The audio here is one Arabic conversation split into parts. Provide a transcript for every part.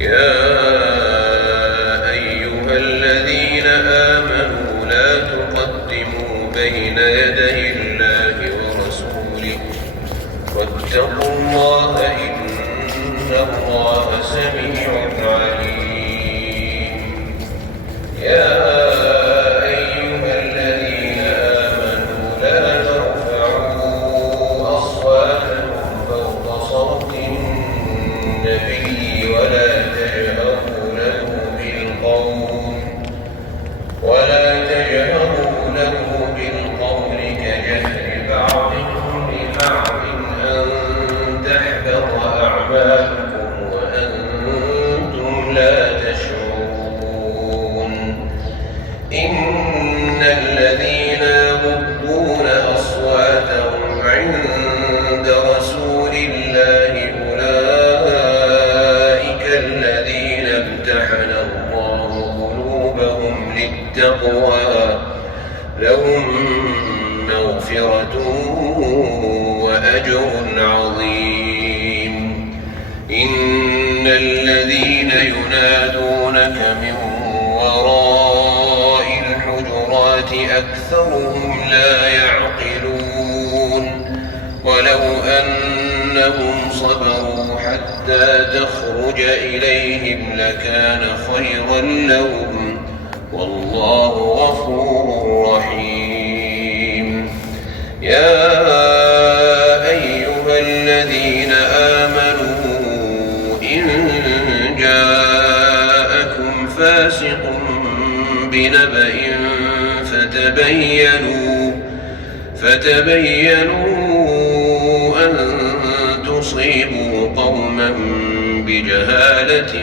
يا أيها الذين آمنوا لا تقدموا بين يدي الله ورسوله واتقوا الله إن الله سميع عليم. يا أيها الذين آمنوا لا ترفعوا أصواتكم فوق صوت النبي ولا تجهروا له بالقول كجهر بعضكم لبعض أن تحبط أعمالكم وأنتم لا تشعرون. إن الذين يغضون أصواتهم عند رسول الله أولئك الذين امتحن الله قلوبهم للتقوى لهم مغفرة وأجر عظيم. إن الذين ينادونك من وراء الحجرات أكثرهم لا يعقلون. ولو أنهم صبروا حتى تخرج إليهم لكان خيرا لهم والله غفور رحيم. يا أيها الذين آمنوا إن جاءكم فاسق بنبأ فتبينوا أن تصيبوا قوما بجهالة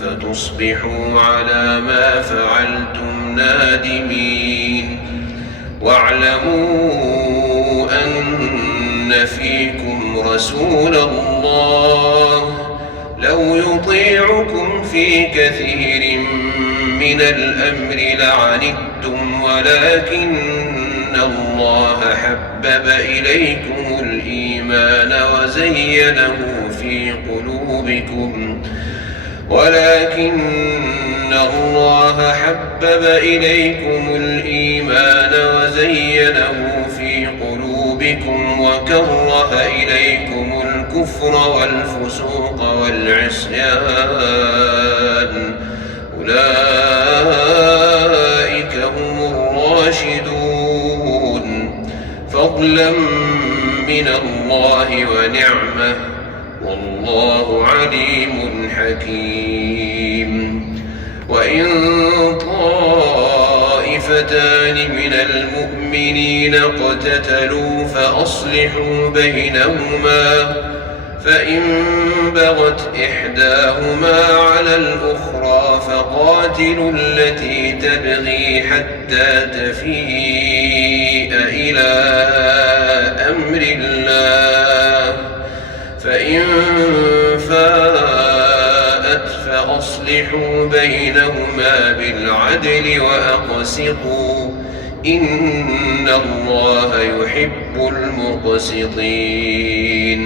فتصبحوا على ما فعلتم نادمين. واعلموا أن فيكم رسول الله لو يطيعكم في كثير من الأمر لعنتم ولكن الله حبب إليكم الإيمان وزينه في قلوبكم وكره إليكم الكفر والفسوق والعصيان أولئك هم الراشدون فضلا من الله ونعمة والله عليم حكيم. وإن طائفتان من المؤمنين اقتتلوا فأصلحوا بينهما فإن بغت إحداهما على الأخرى فقاتلوا التي تبغي حتى تفيء إلى أمر الله فإن فاءت فأصلحوا بينهما بالعدل وأقسطوا إن الله يحب المقسطين.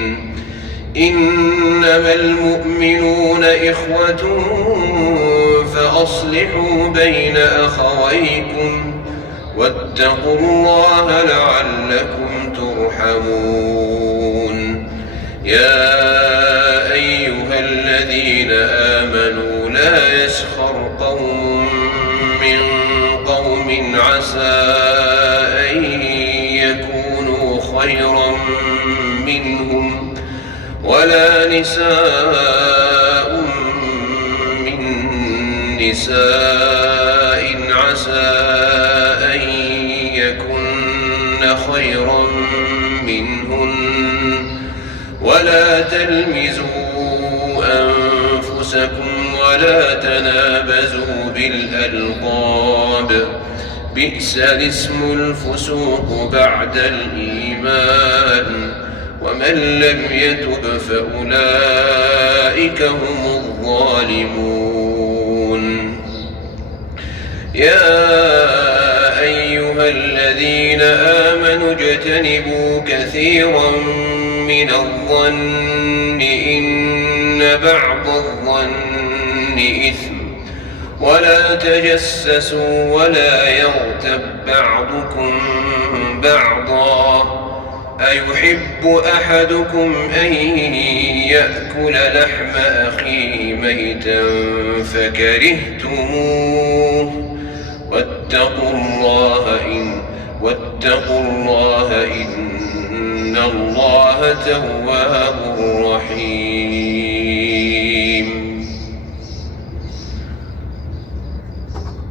إنما المؤمنون إخوة فأصلحوا بين أخويكم واتقوا الله لعلكم ترحمون. يا أيها الذين آمنوا لا يسخر قوم من قوم عسى أن يكونوا خيرا منهم ولا نساء من نساء عسى أن يكن خيرا منهن ولا تلمزوا أنفسكم ولا تنابزوا بالألقاب بئس الاسم الفسوق بعد الإيمان ومن لم يتب فأولئك هم الظالمون. يا أيها الذين آمنوا اجتنبوا كثيرا من الظن إن بعض الظن إثم ولا تجسسوا ولا يغتب بعضكم بعضا أيحب أحدكم أن يأكل لحم أخيه ميتا فكرهتموه واتقوا الله إن الله تواب رحيم.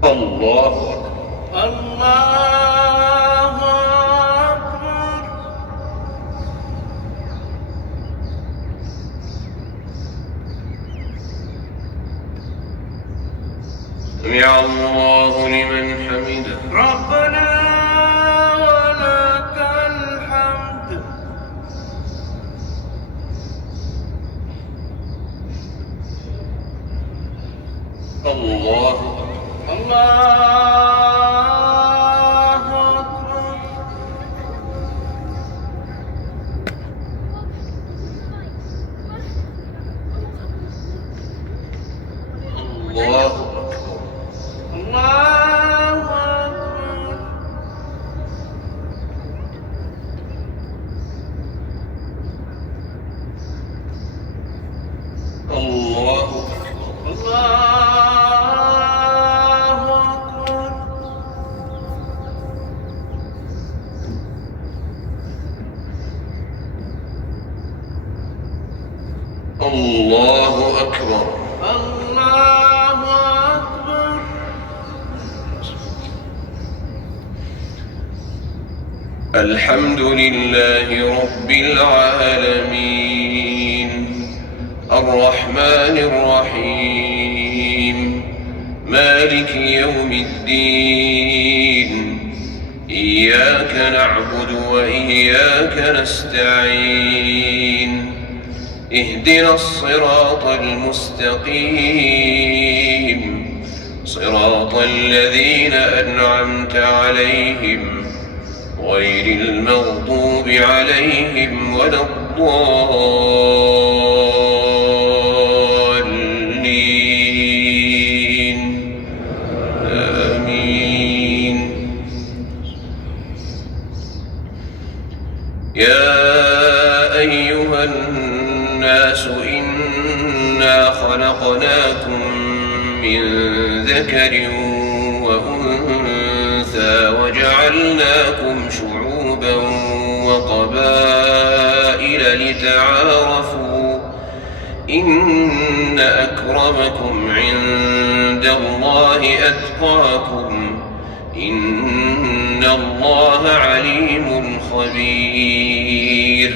الله أكبر. سمع الله لمن حمده. ربنا ولك الحمد. الله أكبر. الله أكبر. الله أكبر. الله أكبر. الحمد لله رب العالمين الرحمن الرحيم مالك يوم الدين إياك نعبد وإياك نستعين اهدنا الصراط المستقيم صراط الذين أنعمت عليهم غير المغضوب عليهم ولا الضالين آمين. يا أيها الناس إنا خلقناكم من ذكر وأنثى وجعلناكم شعوبا وقبائل لتعارفوا إن أكرمكم عند الله أتقاكم إن الله عليم خبير.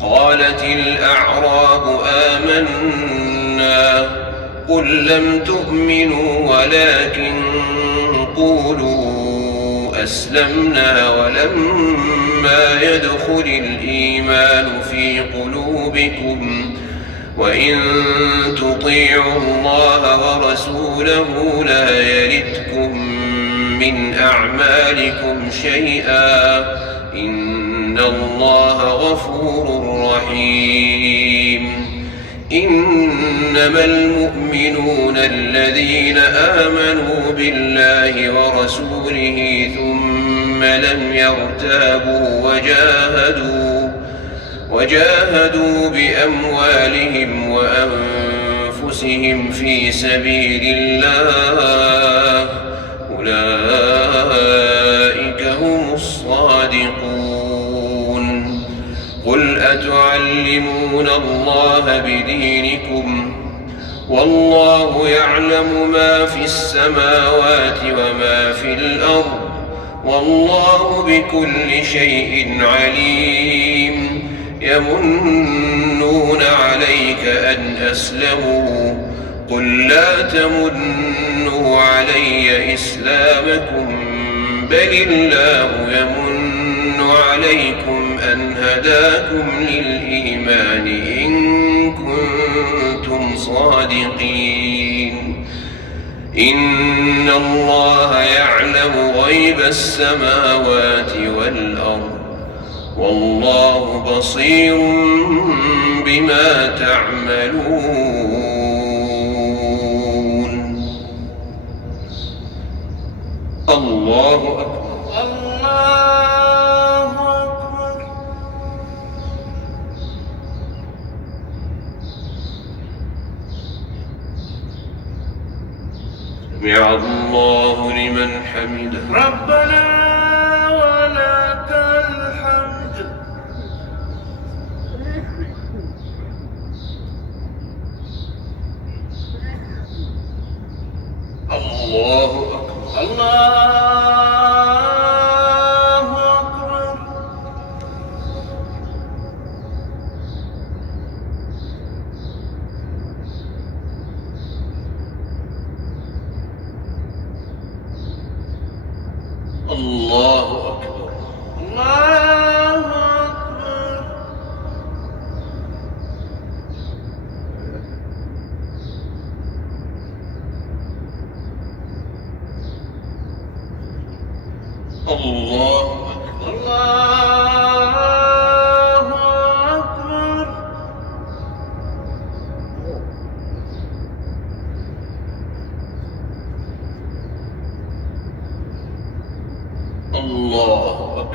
قالت الأعراب آمنا قل لم تؤمنوا ولكن قولوا أسلمنا ولما يدخل الإيمان في قلوبكم وإن تطيعوا الله ورسوله لا يلتكم من أعمالكم شيئا إن الله غفور رحيم. إنما المؤمنون الذين آمنوا بالله ورسوله ثم لم يرتابوا وجاهدوا بأموالهم وأنفسهم في سبيل الله أولئك هم الصادقون. قل أتعلمون الله بدينكم والله يعلم ما في السماوات وما في الأرض والله بكل شيء عليم. يمنون عليك أن أسلموا قل لا تمنوا علي إسلامكم بل الله يمن عليكم أن هداكم للإيمان إن كنتم صادقين. إن الله يعلم غيب السماوات والأرض والله بصير بما تعملون. الله أكبر. الله أكبر. سمع الله لمن حمده. ربنا ولك الحمد. الله أكبر. الله أكبر. الله أكبر. الله أكبر. الله أكبر. الله أكبر. الله أكبر. الله أكبر.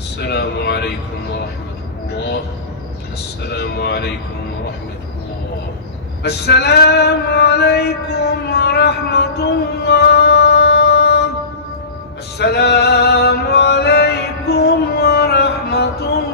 السلام عليكم ورحمة الله. السلام عليكم ورحمة الله. السلام عليكم ورحمة الله. السلام عليكم ورحمة الله.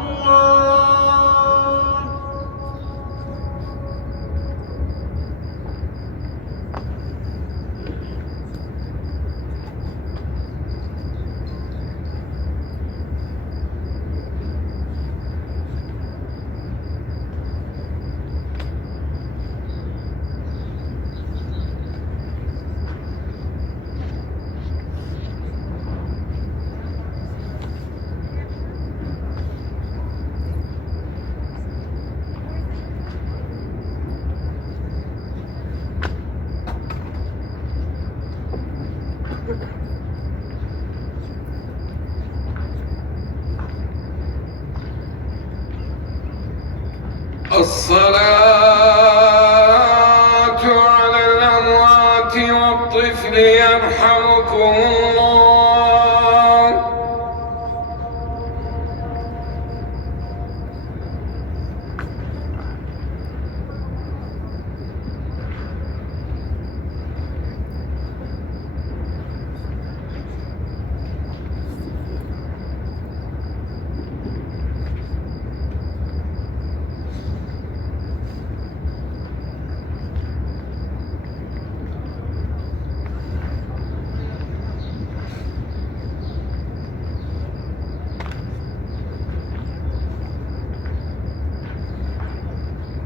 الصلاة على الأموات والطفل يرحمكم الله.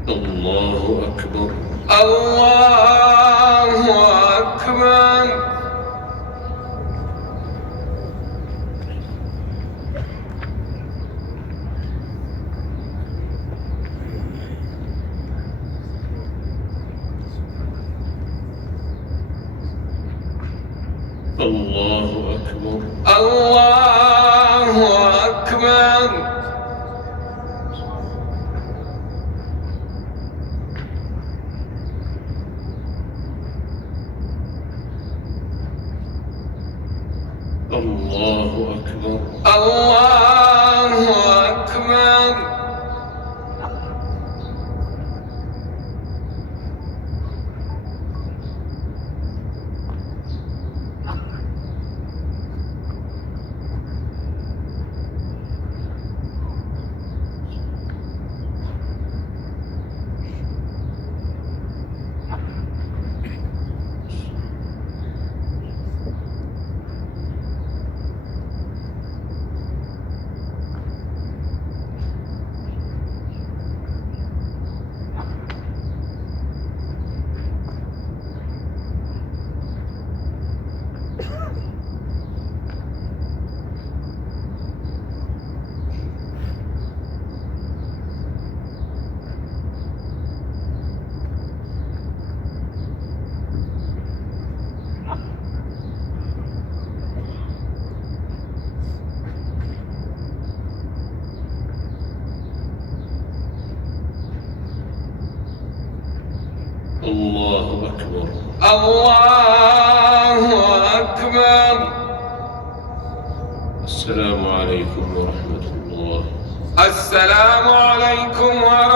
الله أكبر. الله أكبر. الله أكبر. الله أكبر. الله أكبر. الله أكبر. الله أكبر الله أكبر. السلام عليكم ورحمة الله. السلام عليكم ورحمة الله.